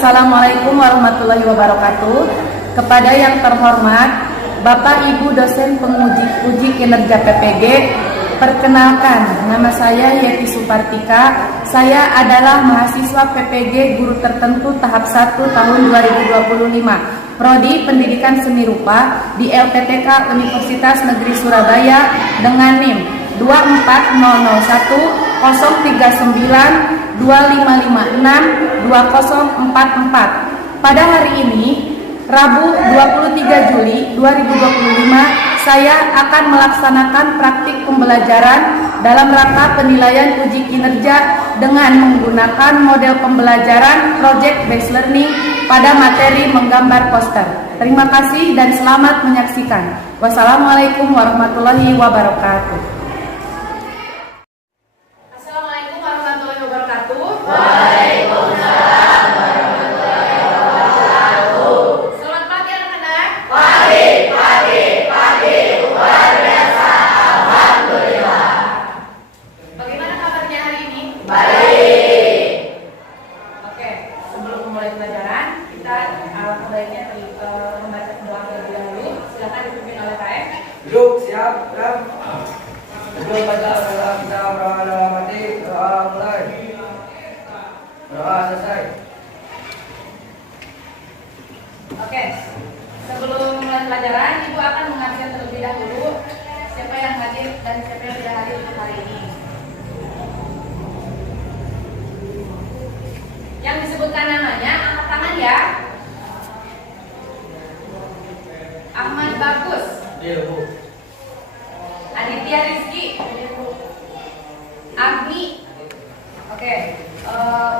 Assalamualaikum warahmatullahi wabarakatuh. Kepada yang terhormat Bapak Ibu dosen penguji kinerja PPG, perkenalkan, nama saya Yeti Supartika. Saya adalah mahasiswa PPG Guru Tertentu tahap 1 tahun 2025, Prodi Pendidikan Seni Rupa di LPTK Universitas Negeri Surabaya dengan NIM 24001 039 2556 2044. Pada hari ini, Rabu 23 Juli 2025, saya akan melaksanakan praktik pembelajaran dalam rangka penilaian uji kinerja dengan menggunakan model pembelajaran Project Based Learning pada materi menggambar poster. Terima kasih dan selamat menyaksikan. Wassalamualaikum warahmatullahi wabarakatuh. Duduk, siap, dan sebelum baca adalah kita berdoa dalam hati. Doa mulai, doa selesai. Oke, sebelum mulai pelajaran, Ibu akan mengajar terlebih dahulu siapa yang hadir dan siapa yang tidak hadir untuk hari ini. Yang disebutkan namanya, angkat tangan ya. Ahmad Bagus. Iya, Bu. Aditya Rizky. Agni. Oke,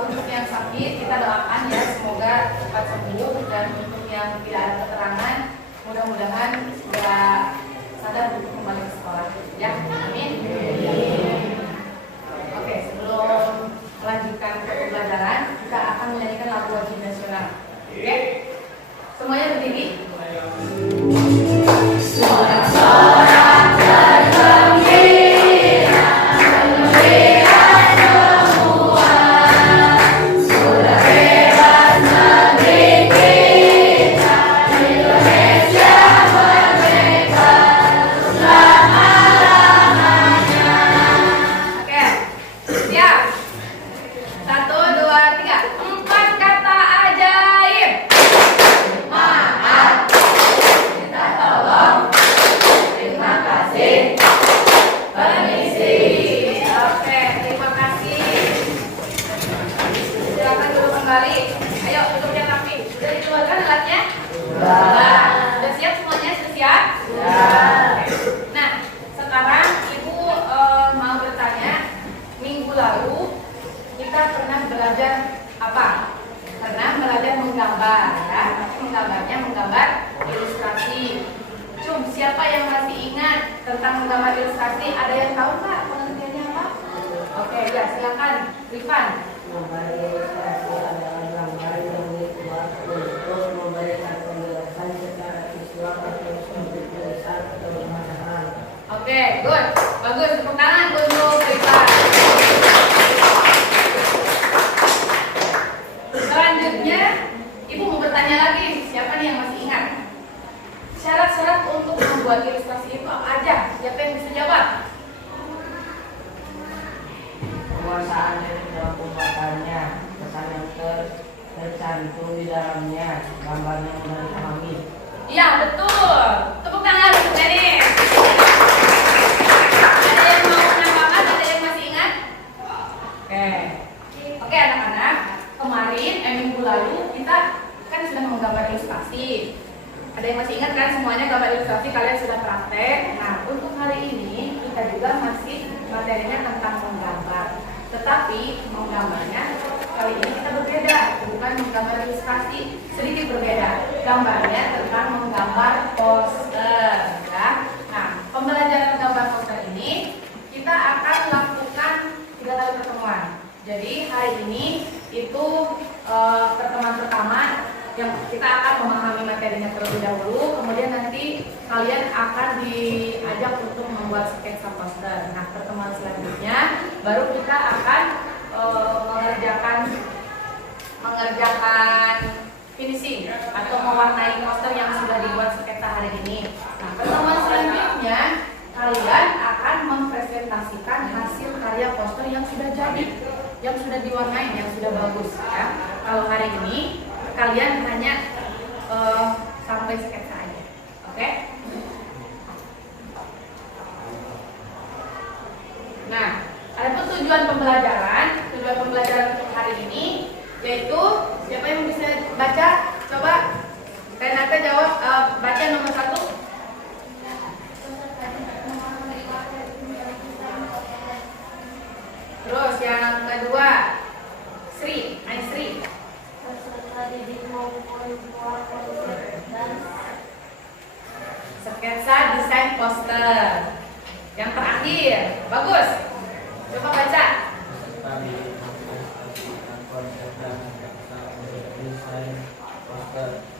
untuk yang sakit kita doakan ya semoga cepat sembuh, dan untuk yang tidak ada keterangan mudah-mudahan segera sadar untuk kembali ke sekolah ya. Amin. Oke, sebelum melanjutkan ke pembelajaran, kita akan menyanyikan lagu wajib nasional. Oke, semuanya berdiri. Sorak-sorak tergembira, gembira semua, sudah bebas negeri kita, Indonesia merdeka, selama-lamanya. Oke, siap. 1, 2, 3. 4 kata ajaib. Maaf, minta tolong, terima kasih, permisi. Oke, terima kasih. Silakan duduk kembali. Ayo duduknya rapi. Sudah dikeluarkan alatnya? Sudah. Sudah siap semuanya? Sudah siap? Sudah. Nah, sekarang Ibu mau bertanya, minggu lalu kita pernah belajar apa? Pernah belajar menggambar ya. Menggambarnya menggambar ilustrasi. Siapa yang masih ingat tentang menggambar ilustrasi? Ada yang tahu nggak pengertiannya apa? Oke, ya silakan, Rifan. Menggambar ilustrasi adalah gambar yang dibuat untuk memberikan penjelasan secara visual atau seperti tulisan atau pemahaman. Oke, good, bagus. Tepuk tangan untuk Rifan. Selanjutnya, Ibu mau bertanya lagi, siapa nih yang masih ingat? Syarat-syarat untuk membuat ilustrasi itu apa aja? Siapa yang bisa jawab? Penguasaan dari dalam pembuatannya, pesan yang tercantum di dalamnya, gambarnya mudah dipahami. Iya, betul. Tepuk tangan untuk Dennis. Ada yang mau menambahkan? Ada yang masih ingat? Oke. Oke anak-anak, kemarin minggu lalu kita kan sudah menggambar ilustrasi. Ada yang masih ingat kan semuanya gambar ilustrasi, kalian sudah praktek. Nah, untuk hari ini kita juga masih materinya tentang menggambar. Tetapi menggambarnya kali ini kita berbeda, bukan menggambar ilustrasi, sedikit berbeda. Gambarnya tentang menggambar poster ya. Nah, pembelajaran gambar poster ini kita akan lakukan 3 kali pertemuan. Jadi hari ini itu pertemuan pertama yang kita akan memahami materinya terlebih dahulu, kemudian nanti kalian akan diajak untuk membuat sketsa poster. Nah, pertemuan selanjutnya baru kita akan mengerjakan mengerjakan finishing atau mewarnai poster yang sudah dibuat sketsa hari ini. Nah, pertemuan selanjutnya kalian akan mempresentasikan hasil karya poster yang sudah jadi, yang sudah diwarnai, yang sudah bagus ya. Kalau hari ini kalian hanya sampai sketsa aja. Oke? Nah, adapun tujuan pembelajaran untuk hari ini yaitu, siapa yang bisa baca? Coba Renata jawab, baca nomor 1. Terus yang kedua, Sri, Aisri. Sketsa desain poster. Yang terakhir, bagus. Coba baca.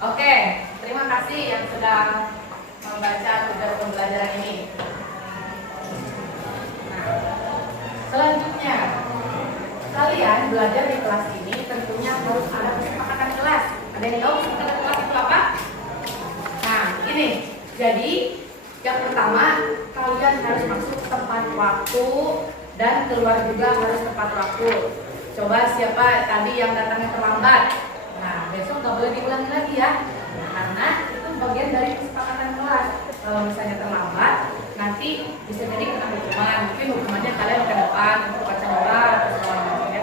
Oke, terima kasih yang sudah membaca tugas pembelajaran ini. Nah, selanjutnya, kalian belajar di kelas ini tentunya harus ada kesepakatan kelas. Ada yang tahu kesepakatan kelas itu apa? Nah, ini. Jadi, yang pertama, kalian harus masuk tepat waktu dan keluar juga harus tepat waktu. Coba siapa tadi yang datangnya terlambat? Nah, besok nggak boleh diulangi lagi ya, karena itu bagian dari kesepakatan kelas. Kalau misalnya terlambat, nanti bisa jadi kena hukuman. Mungkin hukumannya kalian ke depan untuk baca doa atau segala macamnya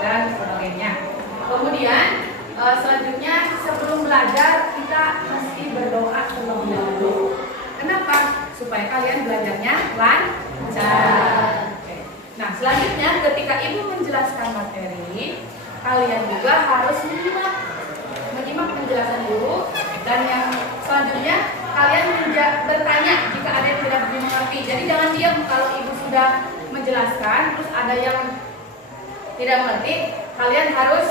dan sebagainya. Kemudian selanjutnya sebelum belajar kita mesti berdoa terlebih dahulu. Kenapa? Supaya kalian belajarnya lancar. Nah, selanjutnya ketika ibu menjelaskan materi, kalian juga harus menyimak penjelasan guru, dan yang selanjutnya kalian bertanya jika ada yang tidak mengerti. Jadi jangan diam kalau ibu sudah menjelaskan terus ada yang tidak mengerti, kalian harus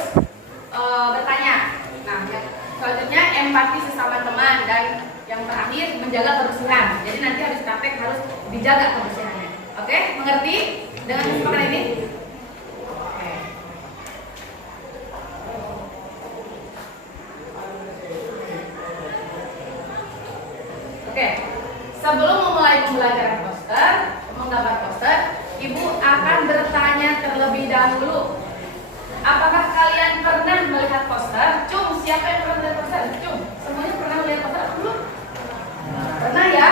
bertanya. Nah, yang selanjutnya empati sesama teman, dan yang terakhir menjaga kebersihan. Jadi nanti habis praktek harus dijaga kebersihannya. Oke, mengerti dengan kesepakatan ini? Oke, sebelum memulai pembelajaran poster, menggambar poster, ibu akan bertanya terlebih dahulu. Apakah kalian pernah melihat poster? Cung, siapa yang pernah melihat poster? Cung, semuanya pernah melihat poster belum? Pernah ya?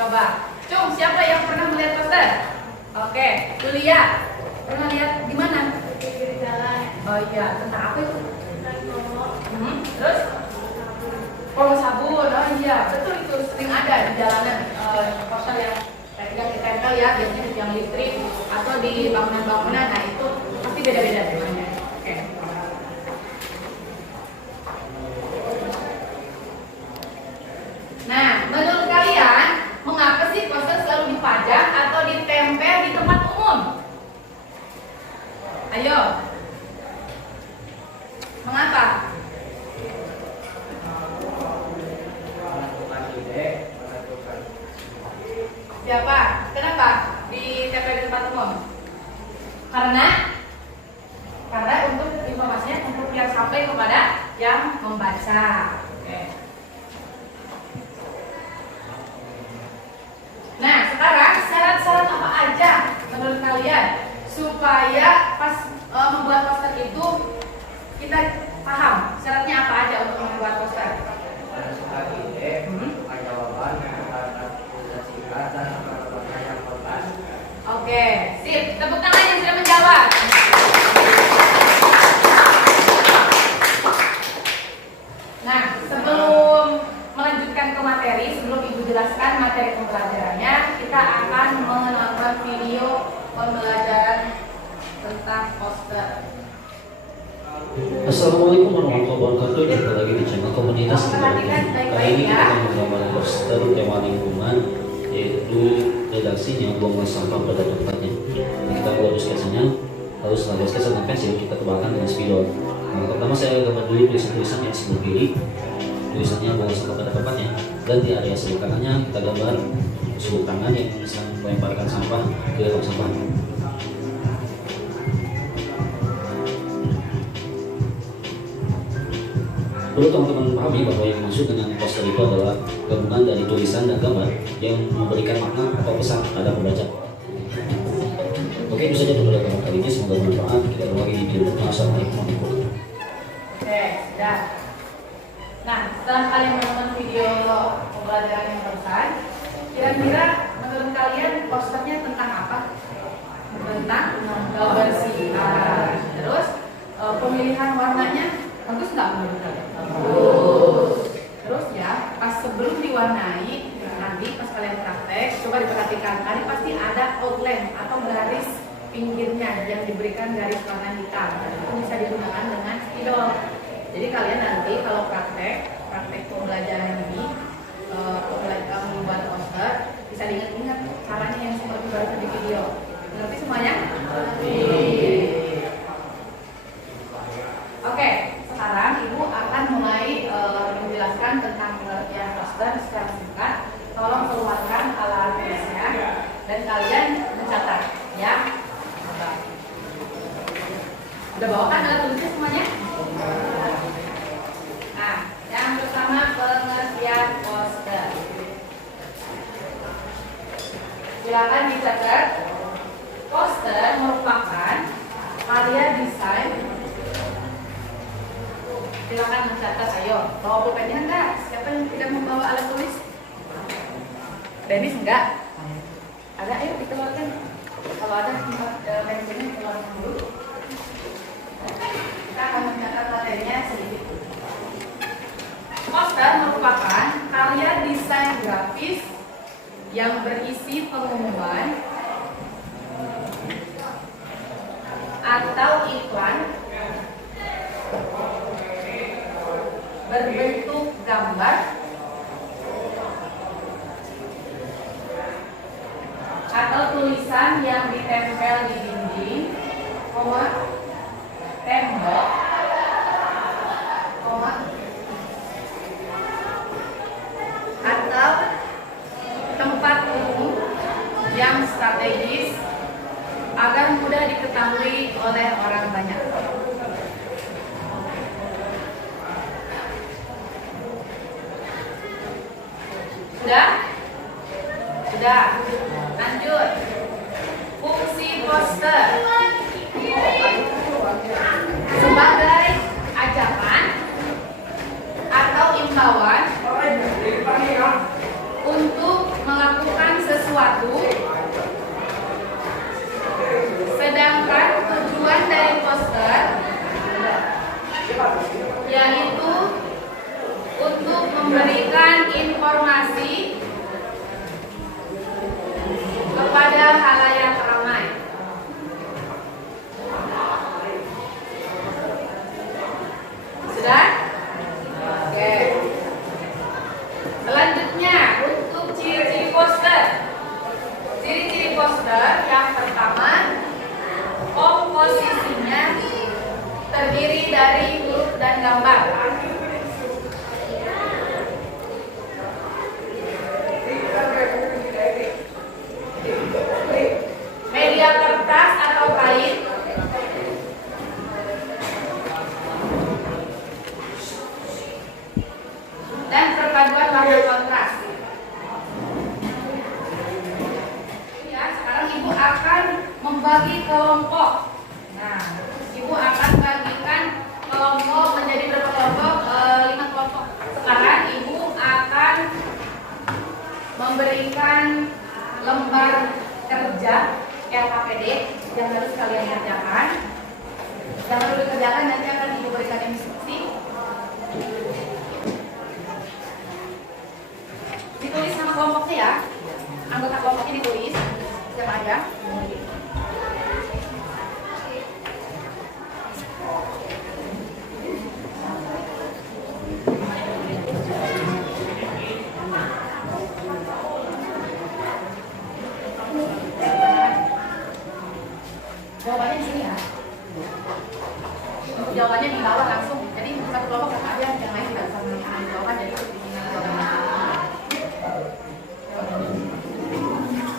Coba. Cung, siapa yang pernah melihat poster? Oke, Julia, pernah lihat di mana? Di jalan. Oh iya, tentang apa itu? Terus? Kolong sabun, oh iya, betul itu sering ada di jalanan poster yang tidak ditempel ya, biasanya di tiang listrik atau di bangunan-bangunan. Nah itu pasti beda-beda temannya. Oke. Nah, menurut kalian mengapa sih poster selalu dipajang atau ditempel di tempat umum? Ayo. Mengapa? Siapa? Kenapa ditempel di tempat umum? Karena untuk informasinya untuk yang sampai kepada yang membaca. Oke. Nah, sekarang syarat-syarat apa aja menurut kalian supaya pas membuat poster itu kita paham syaratnya apa aja untuk membuat poster? Oke, sip. Tepuk tangan yang sudah menjawab. Nah, sebelum melanjutkan ke materi, sebelum ibu jelaskan materi pembelajarannya, kita akan menonton video pembelajaran tentang poster. Assalamualaikum warahmatullahi wabarakatuh. Kita lagi di channel komunitas Literasi. Kali ini kita akan menggambar poster tema lingkungan, yaitu redaksinya buang sampah pada tempatnya. Jadi kita buat sketsanya, lalu setelah sketsa dengan pensil kita tebalkan dengan spidol. Nah, pertama saya gambar dulu tulisan-tulisan yang sebelah kiri, tulisannya buang sampah pada tempatnya, dan di area sebelah kanannya kita gambar suluk tangan yang sedang melemparkan sampah ke tong sampah. Perlu teman-teman pahami bahwa yang dimaksud dengan poster itu adalah gabungan dari tulisan dan gambar yang memberikan makna atau pesan pada pembaca. Oke, itu saja tutorial kali ini. Semoga bermanfaat. Kita ketemu lagi di video berikutnya. Assalamualaikum warahmatullahi wabarakatuh. Oke, sudah. Nah, setelah kalian menonton video pembelajaran yang barusan, kira-kira menurut kalian posternya tentang apa? Tentang gambar singkat. Terus pemilihan warnanya bagus nggak menurut kalian? Bagus. Terus ya, pas sebelum diwarnai, nanti pas kalian praktek, coba diperhatikan. Tadi pasti ada outline atau garis pinggirnya yang diberikan garis warna hitam. Itu bisa digunakan dengan spidol. Jadi kalian nanti kalau praktek pembelajaran ini, membuat poster, bisa diingat-ingat caranya yang seperti barusan di video. Ngerti semuanya? Oke, sekarang Ibu akan mulai menjelaskan tentang pengertian poster secara singkat. Tolong keluarkan alat tulisnya dan kalian mencatat, ya. Udah bawa kan alat tulisnya semuanya? Nah, yang pertama pengertian poster. Silakan dicatat. Poster merupakan karya desain. Silakan mencatat, ayo. Bawa pulpennya enggak? Siapa yang tidak membawa alat tulis? Dennis enggak? Ada, ayo dikeluarkan. Kalau ada pensilnya dikeluarkan dulu. Kita akan mencatat materinya sedikit. Poster merupakan karya desain grafis yang berisi pengumuman atau iklan berbentuk gambar atau tulisan yang ditempel di dinding, tembok, atau tempat umum yang strategis agar mudah diketahui oleh orang banyak. Sudah? Sudah. Lanjut. Fungsi poster sebagai ajakan atau imbauan untuk melakukan sesuatu, sedangkan tujuan dari poster yaitu untuk memberikan informasi kepada halayak ramai. Sudah? Oke. Selanjutnya untuk ciri-ciri poster. Ciri-ciri poster yang pertama, komposisinya terdiri dari huruf dan gambar. Media kertas atau kain, dan perpaduan warna kontras. Ya, sekarang Ibu akan membagi kelompok. Nah, Ibu akan bagikan kelompok menjadi berapa kelompok? 5 kelompok. Sekarang Ibu akan memberikan lembar kerja LKPD yang harus kalian kerjakan. Yang perlu dikerjakan nanti akan Ibu berikan instruksi. Ditulis nama kelompoknya ya. Anggota kelompoknya ditulis. Siapa aja? Jawabannya di sini ya. Untuk jawabannya di bawah langsung. Jadi satu kelompok satu aja, yang lain tidak usah menjawabkan. Jadi di sini jawabannya.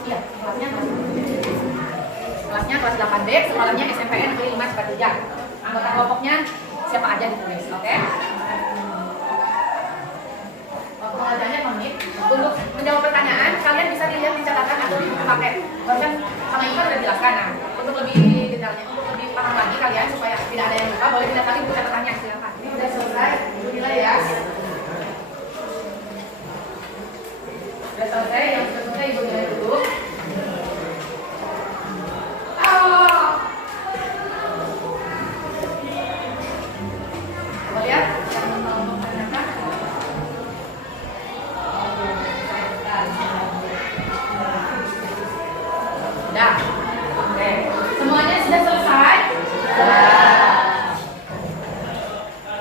Iya, kelasnya kelas 8B, sekolahnya SMPN negeri 5 Cipatujah. Anggota kelompoknya siapa aja ditulis, oke? untuk menjawab pertanyaan kalian bisa dilihat di catatan atau di buku paket. Bahkan sama ini kan udah dijelaskan. Nah, untuk lebih detailnya, untuk lebih paham lagi kalian supaya tidak ada yang lupa, boleh dilihat lagi buku catatannya. Silakan. Ini udah selesai. Nilai ya. Udah selesai. Yang sudah selesai ibu nilai dulu. Lihat yang mau menanyakan. Sudah. Oke. Semuanya sudah selesai?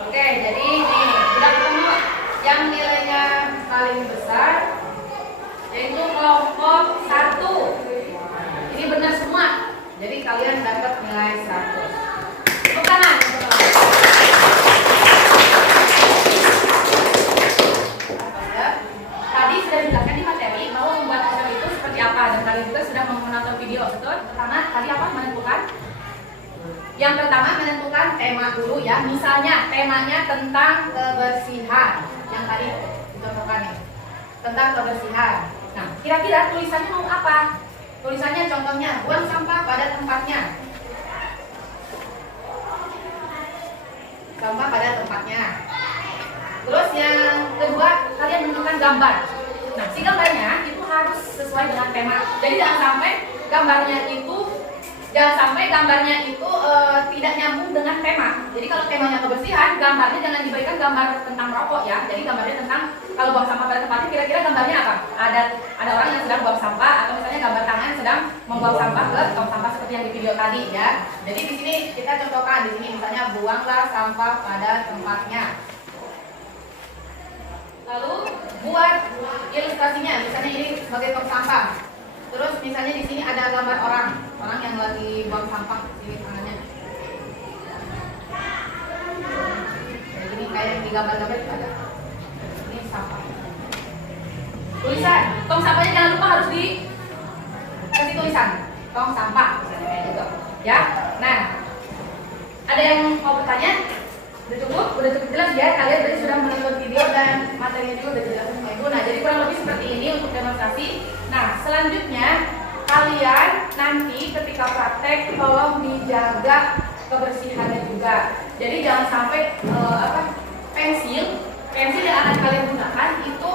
Oke, jadi nih sudah ketemu yang nilainya paling besar yaitu kelompok 1. Ini benar semua. Jadi kalian dapat nilai 100. Tepuk tangan. Tadi sudah dijelaskan di materi bahwa membuat poster itu seperti apa dan kalian juga sudah menonton video, betul? Pertama, tadi apa menentukan? Yang pertama menentukan tema dulu ya. Misalnya temanya tentang kebersihan yang tadi dicontohkan nih, tentang kebersihan. Nah, kira-kira tulisannya mau apa? Tulisannya contohnya buang sampah pada tempatnya. Sampah pada tempatnya. Terus yang kedua, kalian menentukan gambar. Nah, si gambarnya itu harus sesuai dengan tema. Jadi jangan sampai gambarnya itu tidak nyambung dengan tema. Jadi kalau temanya kebersihan, gambarnya jangan diberikan gambar tentang rokok ya. Jadi gambarnya tentang kalau buang sampah pada tempatnya, kira-kira gambarnya apa? Ada orang yang sedang buang sampah, atau misalnya gambar tangan sedang membuang sampah ke tong sampah seperti yang di video tadi ya. Jadi di sini kita contohkan, di sini misalnya buanglah sampah pada tempatnya. Lalu buat ilustrasinya, misalnya ini sebagai tong sampah. Terus misalnya di sini ada gambar orang yang lagi buang sampah di tangannya. Kayak gini, kayak di gambar-gambar itu ada. Ini sampah. Tulisan, tong sampahnya jangan lupa harus dikasih tulisan, tong sampah, misalnya kayak gitu. Ya, nah, ada yang mau bertanya? Udah cukup jelas ya, kalian tadi sudah menonton video dan materinya juga udah jelas sama ibu. Nah, jadi kurang lebih seperti ini untuk demonstrasi. Nah, selanjutnya kalian nanti ketika praktek tolong dijaga kebersihannya juga. Jadi jangan sampai pensil yang akan kalian gunakan itu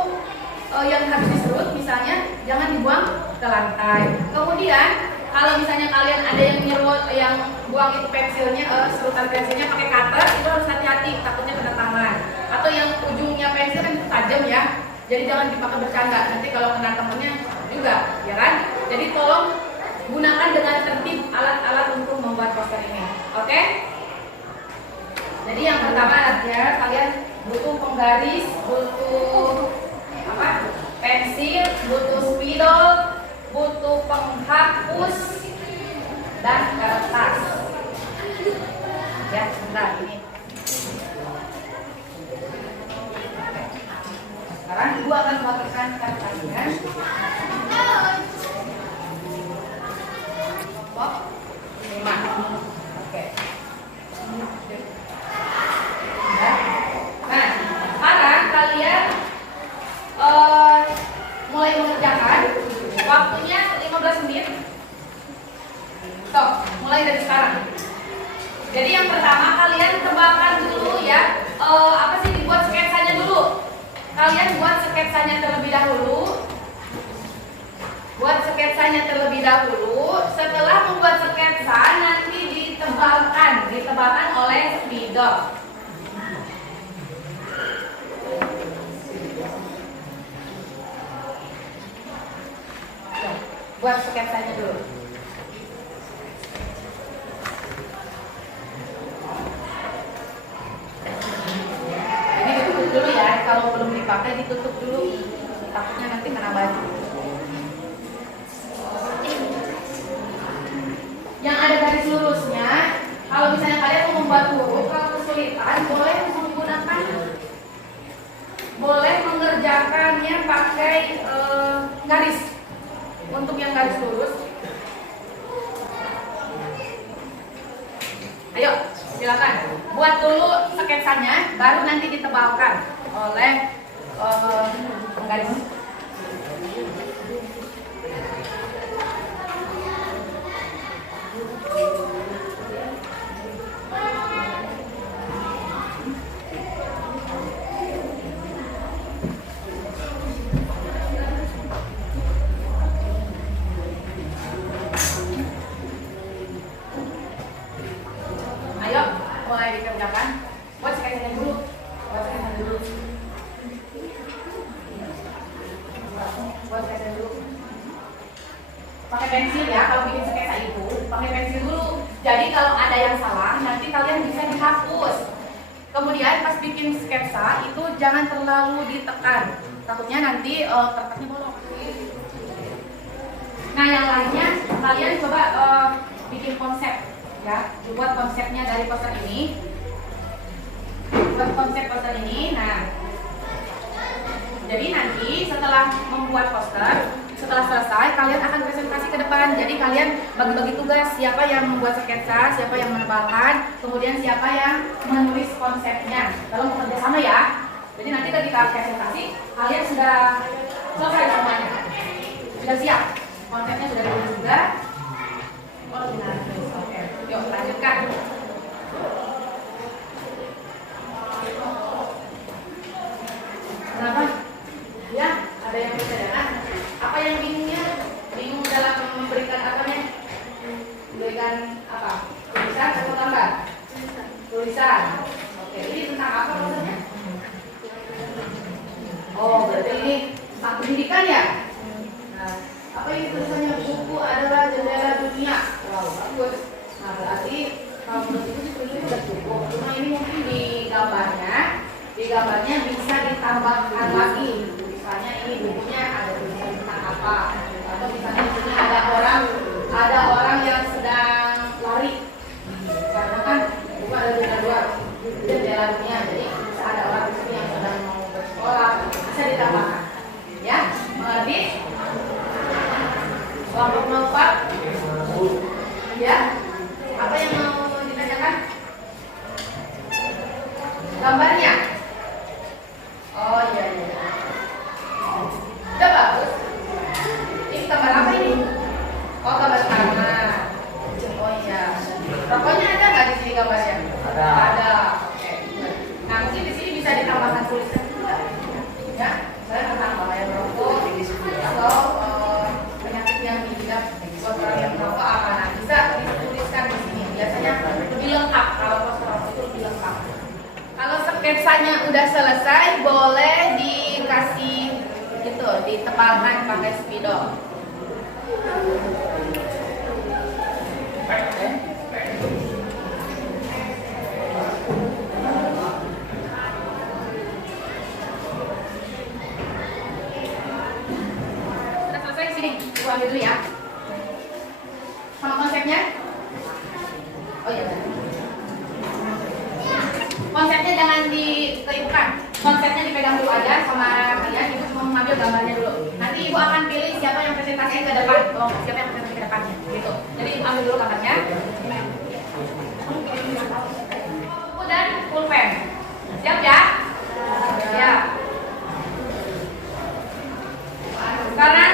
yang habis diserut misalnya jangan dibuang ke lantai. Kemudian kalau misalnya kalian ada yang nyerut, yang buang itu pensilnya, serutan pensilnya pakai cutter, itu harus hati-hati, takutnya kena tangan. Atau yang ujungnya pensil kan itu tajam ya, jadi jangan dipakai bercanda. Nanti kalau kena temennya juga, ya kan? Jadi tolong gunakan dengan tertib alat-alat untuk membuat poster ini, oke? Jadi yang pertama ya, kalian butuh penggaris, butuh pensil, butuh spidol, butuh penghapus dan kertas. Ya, sebentar ini. Sekarang ibu akan melakukan kertasnya. Kelompok 5. Oke. Nah, sekarang kalian mulai mengerjakan. Waktunya 15 menit. Stop, mulai dari sekarang. Jadi yang pertama kalian tebalkan dulu ya. Apa sih, dibuat sketsanya dulu. Kalian buat sketsanya terlebih dahulu. Setelah membuat sketsa nanti ditebalkan oleh spidol. Buat sketsanya dulu. Ini ditutup dulu ya, kalau belum dipakai ditutup dulu, takutnya nanti kena baju. Yang ada garis lurusnya, kalau misalnya kalian mau membuat huruf, kalau kesulitan boleh mengerjakannya pakai garis. Untuk yang garis lurus, ayo silakan buat dulu sketsanya, baru nanti ditebalkan oleh penggaris Ayo, mulai dikerjakan. Buat sketsanya dulu. Buat sketsanya dulu. Buat sketsanya dulu. Pakai pensil ya, kalau bikin sketsa itu pakai pensil dulu. Jadi kalau ada yang salah, nanti kalian bisa dihapus. Kemudian pas bikin sketsa itu jangan terlalu ditekan. Takutnya nanti kertasnya bolong. Nah yang lainnya kalian coba bikin konsep ya, buat konsepnya dari poster ini. Buat konsep poster ini. Nah, jadi nanti setelah membuat poster, setelah selesai kalian akan presentasi ke depan. Jadi kalian bagi-bagi tugas, siapa yang membuat sketsa, siapa yang menebalkan, kemudian siapa yang menulis konsepnya. Kalau bekerja sama ya. Jadi nanti ketika presentasi kalian sudah selesai semuanya, sudah siap, konsepnya sudah ditulis juga. Oh, benar. Oke, yuk lanjutkan. Kenapa? Ya, ada yang bertanya. Apa yang bingungnya? Bingung dalam memberikan apanya? Memberikan apa? Tulisan atau gambar? Tulisan. Oke, ini tentang apa maksudnya? Oh, berarti ini tentang pendidikan ya? Nah, apa ini tulisannya? Buku adalah jendela dunia. Wow, bagus. Nah, berarti kalau menurut itu sih tulisannya sudah cukup. Cuma ini mungkin di gambarnya bisa ditambahkan lagi. Misalnya ini bukunya ada tulisan tentang apa? Atau misalnya di sini ada orang yang sedang lari. Karena kan buku ada jendela dunia. Jadi bisa ada orang di sini yang sedang mau bersekolah. Bisa ditambahkan. Ya, mengerti? Kelompok 04. Ya. Apa yang mau ditanyakan? Gambarnya. Oh iya. Udah bagus. Ini gambar apa ini? Oh, gambar kamar. Oh iya. Rokoknya ada nggak di sini gambarnya? Ada. Oke. Nah, mungkin di sini bisa ditambahkan tulisan juga. Ya, saya tentang bahaya merokok atau penyakit yang diidap orang yang merokok apa? Nah, bisa dituliskan di sini. Biasanya lebih lengkap kalau poster itu lebih lengkap. Kalau sketsanya udah selesai, boleh dikasih gitu, ditebalkan pakai spidol. Sudah selesai sini, gua ambil dulu ya. Sama konsepnya? Oh iya. Konsepnya jangan dikelirukan. Konsepnya dipegang dulu aja sama kalian. Ibu cuma mengambil gambarnya dulu. Nanti ibu akan pilih siapa yang presentasi ke depan. Oh, siapa yang presentasi ke depannya. Gitu. Jadi ibu ambil dulu gambarnya. Buku dan pulpen. Siap ya? Siap. Sekarang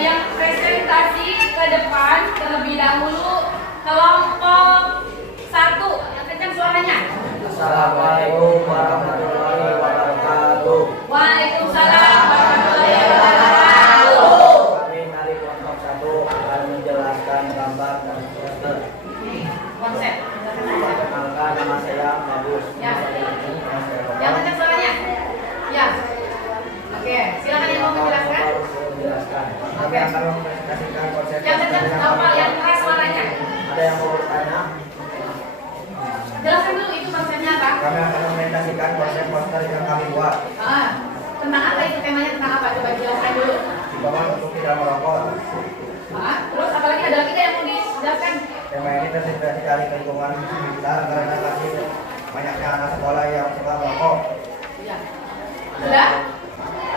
yang presentasi ke depan terlebih dahulu kelompok 1. Yang kencang suaranya. Assalamualaikum warahmatullahi wabarakatuh. Waalaikumsalam warahmatullahi wabarakatuh. Kami dari kelompok 1 akan menjelaskan gambar dan poster. Konsep. Perkenalkan, nama saya Bagus. Ya. Yang kencang suaranya. Ya. Oke, silakan yang mau menjelaskan. Kami akan mempresentasikan konsep. Yang kencang apa? Yang keras suaranya. Ada yang mau bertanya? Jelaskan dulu itu konsepnya apa? Kami akan mempresentasikan konsep poster yang kami buat. Tentang apa itu, temanya tentang apa? Coba jelaskan dulu. Himbauan untuk tidak merokok. Terus apalagi ada lagi yang mau dijelaskan? Tema ini terinspirasi dari lingkungan kita karena masih banyaknya anak sekolah yang suka merokok. Iya. Sudah?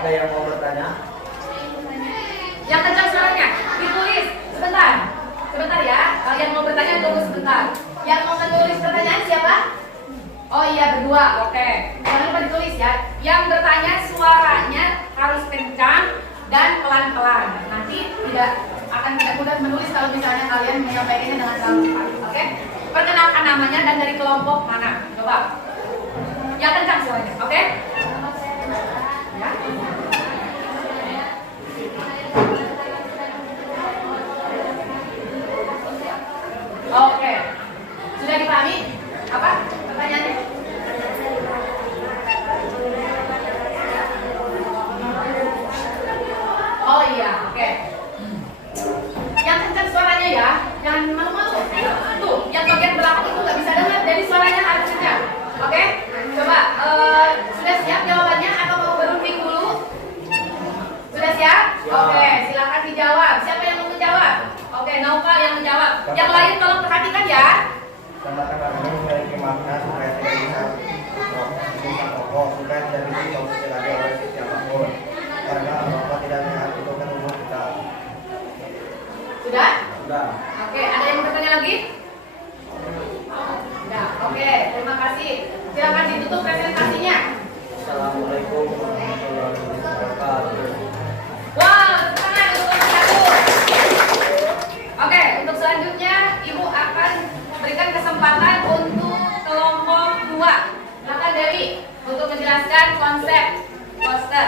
Ada yang mau bertanya? Yang kencang suaranya ditulis sebentar. Sebentar ya. Yang mau bertanya tunggu sebentar. Yang mau menulis pertanyaan siapa? Oh iya, berdua. Oke. Jangan lupa ditulis ya. Yang bertanya suaranya harus kencang dan pelan-pelan. Nanti tidak mudah menulis kalau misalnya kalian menyampaikannya dengan terlalu cepat. Oke? Perkenalkan namanya dan dari kelompok mana. Coba. Yang kencang suaranya. Oke? Ya. Oke. Sudah dipahami? Apa pertanyaannya? Oh iya, oke. Yang kencang suaranya ya, jangan malu-malu. Tuh, yang bagian belakang itu nggak bisa dengar, jadi suaranya harus kencang. Oke? Coba, sudah siap jawabannya atau mau berunding dulu? Sudah siap? Oke, silakan dijawab. Siapa yang mau menjawab? Oke, Naufal yang menjawab. Yang lain tolong perhatikan ya. Kata-kata ini memiliki makna supaya tidak bisa pokok, supaya tidak bisa dikonsiderasi oleh siapapun. Karena apa tidak sehat itu kan umur kita. Sudah? Sudah. Oke, ada yang bertanya lagi? Sudah, oke, terima kasih. Silakan ditutup presentasinya. Assalamualaikum warahmatullahi wabarakatuh. Wow, semangat untuk kelompok satu. Oke, untuk selanjutnya Ibu akan berikan kesempatan untuk kelompok 2. Silakan Dewi untuk menjelaskan konsep poster.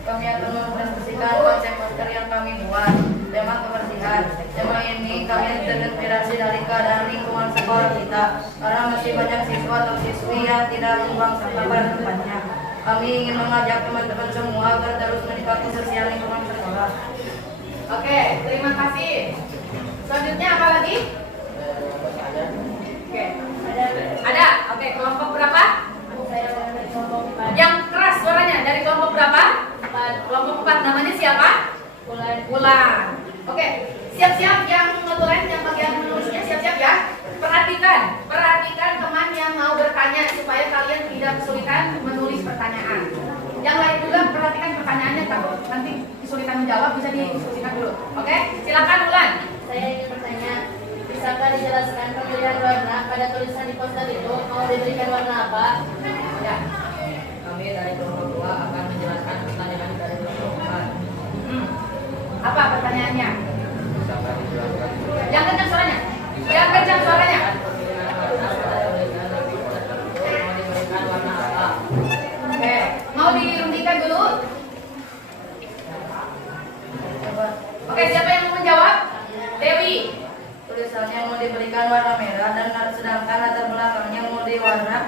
Kami akan mempresentasikan konsep poster yang kami buat. Tema kebersihan. Tema ini kami terinspirasi dari keadaan lingkungan sekolah kita, karena masih banyak siswa atau siswi yang tidak membuang sampah pada tempatnya. Kami ingin mengajak teman-teman semua agar terus menikmati sosial lingkungan sekolah. Oke, terima kasih. Selanjutnya apa lagi? Oke, ada. Oke, kelompok berapa? Yang keras suaranya dari kelompok berapa? Kelompok 4. Namanya siapa? Bulan. Oke, siap-siap yang notulen, yang bagian menulisnya siap-siap ya. Perhatikan teman yang mau bertanya supaya kalian tidak kesulitan menulis pertanyaan. Yang lain juga perhatikan pertanyaannya, takut nanti kesulitan menjawab, bisa diskusikan dulu. Oke, silakan Bulan. Saya ingin bertanya, bisakah dijelaskan pemilihan warna pada tulisan di poster itu? Mau diberikan warna apa? Ya. Kami dari kelompok 2 akan menjelaskan pertanyaan dari kelompok 4. Apa pertanyaannya? Bisakah dijelaskan? Yang kencang suaranya. Yang kencang suaranya. Mau diberikan warna apa? Oke, mau dirundikan dulu? Oke, siapa yang mau menjawab? Dewi. Tulisannya mau diberikan warna merah dan sedangkan latar belakangnya mau diwarna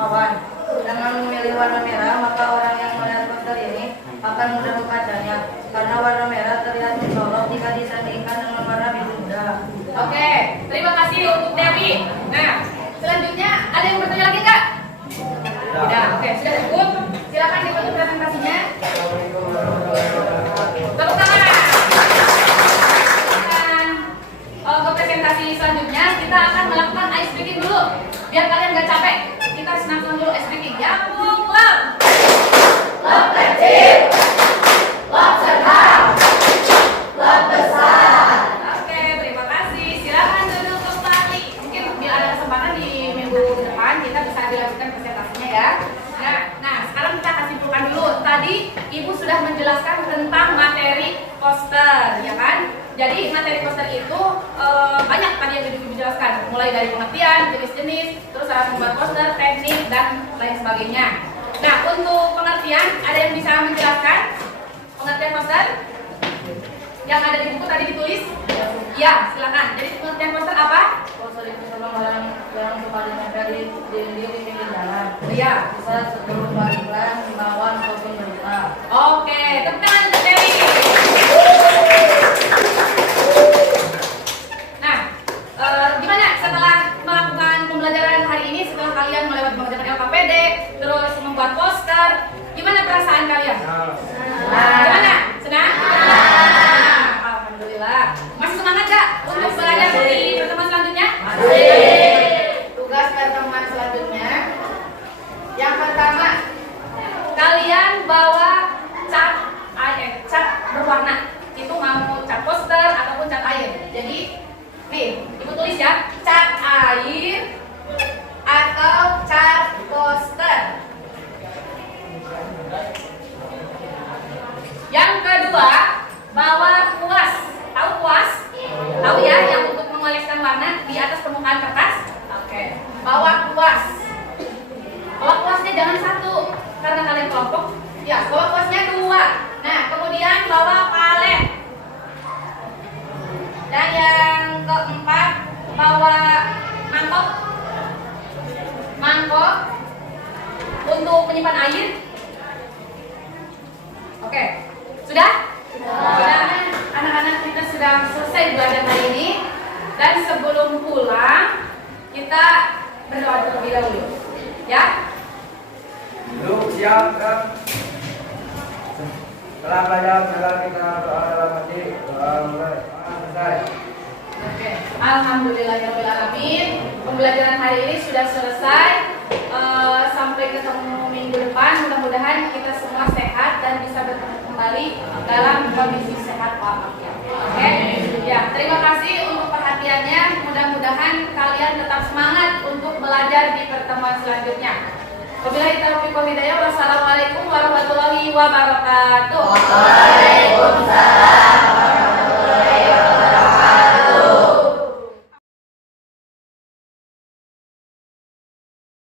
awan. Dengan memilih warna merah, maka orang yang melihat poster ini akan mudah membacanya, karena warna merah terlihat mencolok jika disandingkan dengan warna biru muda. Oke, terima kasih untuk Dewi. Nah, selanjutnya ada yang bertanya lagi Kak? Tidak. Oke, sudah cukup. Silakan ditutup presentasinya. Assalamualaikum warahmatullahi wabarakatuh. Tepuk tangan. Ke presentasi selanjutnya kita akan melakukan ice breaking dulu, biar kalian gak capek. Kita senang-senang dulu ice breaking. Yang klub. Klub kecil. Klub sedang. Klub besar. Oke, terima kasih. Silakan duduk kembali. Mungkin bila ada kesempatan di minggu depan kita bisa dilanjutkan presentasinya ya. Nah, sekarang kita akan simpulkan dulu. Tadi Ibu sudah menjelaskan tentang materi poster, ya kan? Jadi materi poster itu banyak tadi yang Ibu jelaskan, mulai dari pengertian, jenis-jenis, terus cara membuat poster, teknik, dan lain sebagainya. Nah, untuk pengertian, ada yang bisa menjelaskan pengertian poster? Yang ada di buku tadi ditulis? Ya, silakan. Jadi pengertian poster apa? Poster itu memang barang yang paling ada di pinggir jalan. Iya. Bisa berupa iklan, himbauan, ataupun berita. Oke, tepuk tangan untuk Dewi. Nah, gimana setelah melakukan pembelajaran hari ini, setelah kalian melewati pengajaran LKPD, terus membuat poster, gimana perasaan kalian? Gimana? Senang? Alhamdulillah. Masih semangat gak untuk belajar di pertemuan selanjutnya? Tugas pertemuan selanjutnya, yang pertama, kalian bawa cat berwarna. Itu mau cat poster ataupun cat air. Jadi, nih, Ibu tulis ya, cat air atau cat poster. Yang kedua, bawa mangkok untuk menyimpan air? Oke, sudah? Sudah. Anak-anak kita sudah selesai belajar hari ini. Dan sebelum pulang, kita berdoa terlebih dahulu. Ya? Duduk siap kan? Setelah belajar kita doa dalam hati, doa mulai selesai. Oke. Alhamdulillahirrahmanirrahim. Pembelajaran hari ini sudah selesai. Sampai ketemu minggu depan. Mudah-mudahan kita semua sehat dan bisa bertemu kembali dalam kondisi sehat walafiat. Oke? Ya, terima kasih untuk perhatiannya. Mudah-mudahan kalian tetap semangat untuk belajar di pertemuan selanjutnya. Wabillahi taufiq wal hidayah. Wassalamualaikum warahmatullahi wabarakatuh. Waalaikumsalam.